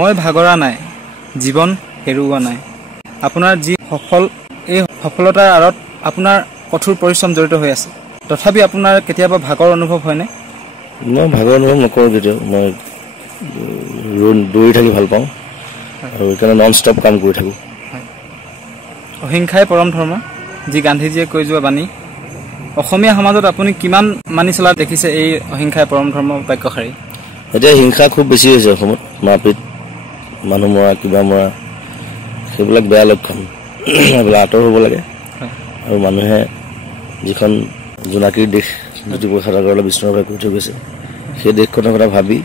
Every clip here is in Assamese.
মই ভাগৰা নাই, জীৱন হেৰুওৱা নাই। আপোনাৰ যি এই সফলতাৰ আঁৰত আপোনাৰ কঠোৰ পৰিশ্ৰম জড়িত হৈ আছে। তথাপি আপোনাৰ কেতিয়াবা ভাগৰ অনুভৱ হয়নে? মই ভাগৰ অনুভৱ নকৰোঁ কেতিয়াও। মই দৌৰি থাকি ভাল পাওঁ আৰু সেইকাৰণে নন ষ্টপ কাম কৰি থাকোঁ। অহিংসাই পৰম ধৰ্ম, যি গান্ধীজীয়ে কৈ যোৱা বাণী। অসমীয়া সমাজত আপুনি কিমান মানি চলা দেখিছে এই অহিংসাই পৰম ধৰ্ম বাক্যশাৰী? এতিয়া হিংসা খুব বেছি হৈছে অসমত। মাৰপিট, মানুহ মৰা, কিবা মৰা, সেইবিলাক বেয়া লক্ষণ। সেইবিলাক আঁতৰ হ'ব লাগে। আৰু মানুহে যিখন জোনাকীৰ দেশ জ্যোতিপ্ৰসাদ আগৰৱালা বিষ্ণুৰাভাই কৈ থৈ গৈছে, সেই দেশখনৰ কথা ভাবি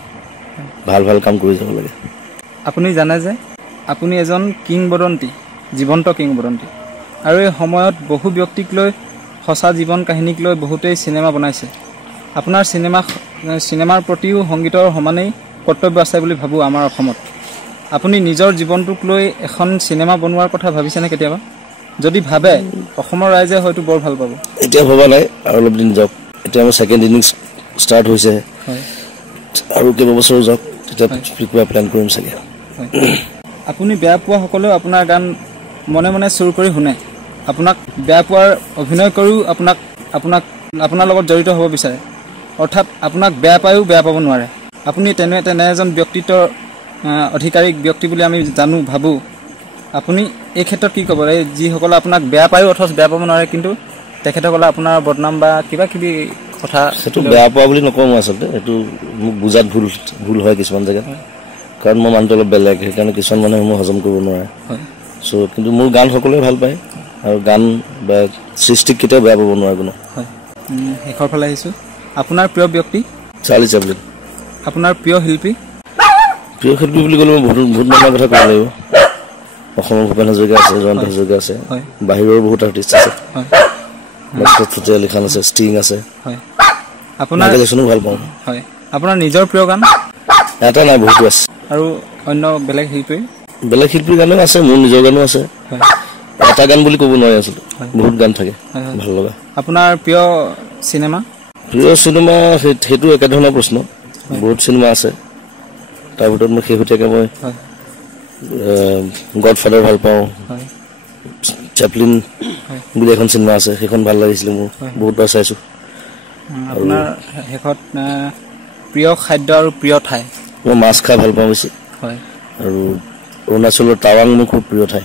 ভাল ভাল কাম কৰি যাব লাগে। আপুনি জানে যে আপুনি এজন কিংবদন্তি, জীৱন্ত কিংবদন্তি, আৰু এই সময়ত বহু ব্যক্তিক লৈ, সঁচা জীৱন কাহিনীক লৈ বহুতেই চিনেমা বনাইছে। আপোনাৰ চিনেমাৰ প্ৰতিও সংগীতৰ সমানেই কৰ্তব্য আছে বুলি ভাবোঁ আমাৰ অসমত। আপুনি নিজৰ জীৱনটোক লৈ এখন চিনেমা বনোৱাৰ কথা ভাবিছেনে কেতিয়াবা? যদি ভাবে, অসমৰ ৰাইজে হয়তো বৰ ভাল পাব। এতিয়া ভবা নাই, আৰু অলপ দিন যাওক। এতিয়া আমাৰ ছেকেণ্ড ইনিংছ ষ্টাৰ্ট হৈছে, আৰু কেইবাবছৰো যাওক, তেতিয়া কিবা প্লেন কৰিম চাগে। আপুনি বেয়া পোৱা সকলেও আপোনাৰ গান মনে মনে চুৰ কৰি শুনে। আপোনাক বেয়া পোৱাৰ অভিনয় কৰিও আপোনাৰ লগত জড়িত হ'ব বিচাৰে। অৰ্থাৎ আপোনাক বেয়া পায়ো বেয়া পাব নোৱাৰে। আপুনি তেনে এজন ব্যক্তিত্বৰ অধিকাৰী ব্যক্তি বুলি আমি ভাবোঁ। আপুনি এই ক্ষেত্ৰত কি ক'ব? এই যিসকলে আপোনাক বেয়া পায়ো অথচ বেয়া পাব নোৱাৰে, কিন্তু তেখেতসকলে আপোনাৰ বদনাম বা কিবা কিবি কথা, সেইটো বেয়া পোৱা বুলি নকওঁ মই আচলতে। সেইটো মোক বুজাত ভুল হয় কিছুমান জেগাত। কাৰণ মই মানুহটো অলপ বেলেগ, সেইকাৰণে কিছুমান মানুহে মই হজম কৰিব নোৱাৰে। কিন্তু মোৰ গান সকলোৱে ভাল পায়, আৰু গান বা সৃষ্টিক কেতিয়াও বেয়া পাব নোৱাৰে কোনো। শেষৰ ফালে আহিছোঁ। আপোনাৰ প্ৰিয় ব্যক্তি? Charlie Chaplin. আপোনাৰ প্ৰিয় শিল্পী? প্ৰিয় শিল্পী বুলি ক'লে মই বহুত মানুহৰ কথা ক'ব লাগিব। অসমৰ ভূপেন হাজৰিকা আছে, জয়ন্ত হাজৰিকা আছে, বাহিৰৰ বহুত আৰ্টিষ্ট আছে, নস্ৰৎ আলী খান আছে, ষ্টিং আছে, আপোনাৰ ভাল পাওঁ। আপোনাৰ নিজৰ প্ৰিয় গান? এটা নাই, বহুতো আছে। আৰু অন্য বেলেগ শিল্পীৰ গানো আছে, মোৰ নিজৰ গানো আছে। এটা গান বুলি ক'ব নোৱাৰি আচলতে, বহুত গান থাকে ভাল লগা। আপোনাৰ প্ৰিয় চিনেমা? প্ৰিয় চিনেমা সেইটো একেধৰণৰ প্ৰশ্ন। বহুত চিনেমা আছে, তাৰ ভিতৰত মই শেহতীয়াকৈ গডফাদাৰ ভাল পাওঁ। চেপলিন বুলি এখন চিনেমা আছে, সেইখন ভাল লাগিছিলে মোৰ, বহুতবাৰ চাইছোঁ। আপোনাৰ শেষত প্ৰিয় খাদ্য আৰু প্ৰিয় ঠাই? মই মাছ খাই ভাল পাওঁ বেছি, আৰু অৰুণাচলৰ টাৱাং মোৰ খুব প্ৰিয় ঠাই।